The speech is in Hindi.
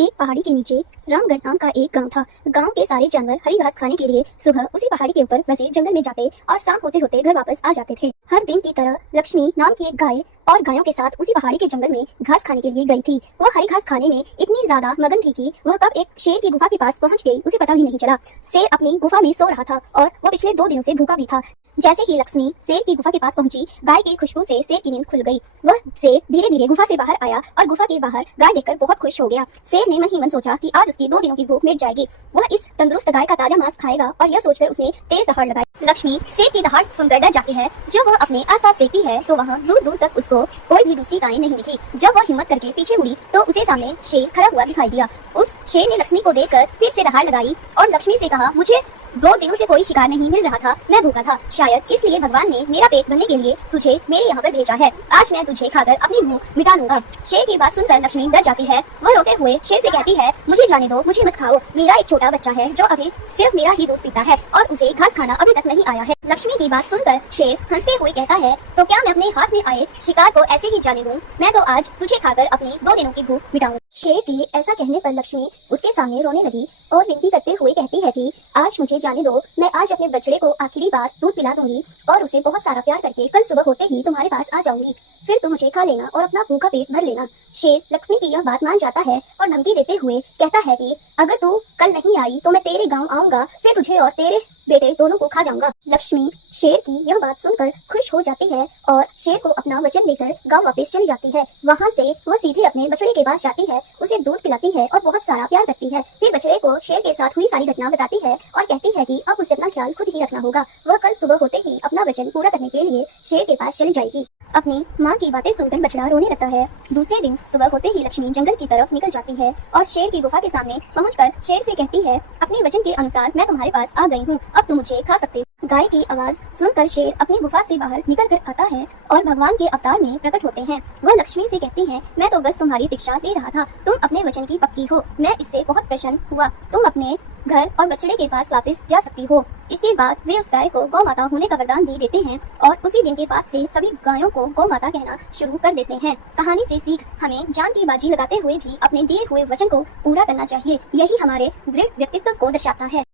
एक पहाड़ी के नीचे रामगढ़ नाम का एक गांव था। गांव के सारे जानवर हरी घास खाने के लिए सुबह उसी पहाड़ी के ऊपर बसे जंगल में जाते और शाम होते होते घर वापस आ जाते थे। हर दिन की तरह लक्ष्मी नाम की एक गाय और गायों के साथ उसी पहाड़ी के जंगल में घास खाने के लिए गई थी। वह हरी घास खाने में इतनी ज्यादा मगन थी कि वह कब एक शेर की गुफा के पास पहुंच गई उसे पता भी नहीं चला। शेर अपनी गुफा में सो रहा था और वो पिछले 2 दिनों से भूखा भी था। जैसे ही लक्ष्मी शेर की गुफा के पास पहुंची, गाय की खुशबू से शेर की नींद खुल गई। वह शेर धीरे धीरे गुफा से बाहर आया और गुफा के बाहर गाय देखकर बहुत खुश हो गया। शेर ने मन ही मन सोचा कि आज उसकी 2 दिनों की भूख मिट जाएगी। वह इस तंदुरुस्त गाय का ताजा मांस खाएगा और यह सोचकर उसने तेज दहाड़ लगाई। लक्ष्मी शेर की दहाड़ सुनकर डर जाती है। जब वह अपने आसपास देखती है तो वहाँ दूर दूर तक उसको कोई भी दूसरी गाय नहीं दिखी। जब वह हिम्मत करके पीछे मुड़ी तो उसे सामने शेर खड़ा हुआ दिखाई दिया। उस शेर ने लक्ष्मी को देखकर फिर से दहाड़ लगाई और लक्ष्मी से कहा, मुझे 2 दिनों से कोई शिकार नहीं मिल रहा था, मैं भूखा था, शायद इसलिए भगवान ने मेरा पेट भरने के लिए तुझे मेरे यहाँ पर भेजा है। आज मैं तुझे खाकर अपनी भूख मिटा लूंगा। शेर की बात सुनकर लक्ष्मी डर जाती है। वह रोते हुए शेर से कहती है, मुझे जाने दो, मुझे मत खाओ, मेरा एक छोटा बच्चा है जो अभी सिर्फ मेरा ही दूध पीता है और उसे घास खाना अभी तक नहीं आया है। लक्ष्मी की बात सुनकर शेर हंसते हुए कहता है, तो क्या मैं अपने हाथ में आए शिकार को ऐसे ही जाने दूं? मैं तो आज तुझे खाकर अपनी 2 दिनों की भूख मिटाऊंगा। शेर के ऐसा कहने पर लक्ष्मी उसके सामने रोने लगी और विनती करते हुए कहती है कि आज मुझे जाने दो, मैं आज अपने बछड़े को आखिरी बार दूध पिला दूंगी और उसे बहुत सारा प्यार करके कल सुबह होते ही तुम्हारे पास आ जाऊंगी। फिर तुम मुझे खा लेना और अपना भूखा पेट भर लेना। शेर लक्ष्मी की यह बात मान जाता है और धमकी देते हुए कहता है कि अगर तू कल नहीं आई तो मैं तेरे गांव आऊंगा, फिर तुझे और तेरे बेटे दोनों को खा जाऊंगा। लक्ष्मी शेर की यह बात सुनकर खुश हो जाती है और शेर को अपना वचन देकर गांव वापस चली जाती है। वहां से वह सीधे अपने बछड़े के पास जाती है, उसे दूध पिलाती है और बहुत सारा प्यार करती है। फिर बछड़े को शेर के साथ हुई सारी घटना बताती है और कहती है कि अब उसे अपना ख्याल खुद ही रखना होगा। वह कल सुबह होते ही अपना वचन पूरा करने के लिए शेर के पास चली जाएगी। अपनी माँ की बातें सुनकर बछड़ा रोने लगता है। दूसरे दिन सुबह होते ही लक्ष्मी जंगल की तरफ निकल जाती है और शेर की गुफा के सामने पहुंचकर शेर से कहती है, अपने वचन के अनुसार मैं तुम्हारे पास आ गई हूँ, अब तुम मुझे खा सकते हो। गाय की आवाज सुनकर शेर अपनी गुफा से बाहर निकल कर आता है और भगवान के अवतार में प्रकट होते हैं। वह लक्ष्मी से कहती है, मैं तो बस तुम्हारी भिक्षा ले रहा था, तुम अपने वचन की पक्की हो, मैं इससे बहुत प्रसन्न हुआ, तुम अपने घर और बछड़े के पास वापस जा सकती हो। इसके बाद वे उस गाय को गौ माता होने का वरदान भी देते हैं और उसी दिन के बाद से सभी गायों को गौ माता कहना शुरू कर देते हैं। कहानी से सीख, हमें जान की बाजी लगाते हुए भी अपने दिए हुए वचन को पूरा करना चाहिए। यही हमारे दृढ़ व्यक्तित्व को दर्शाता है।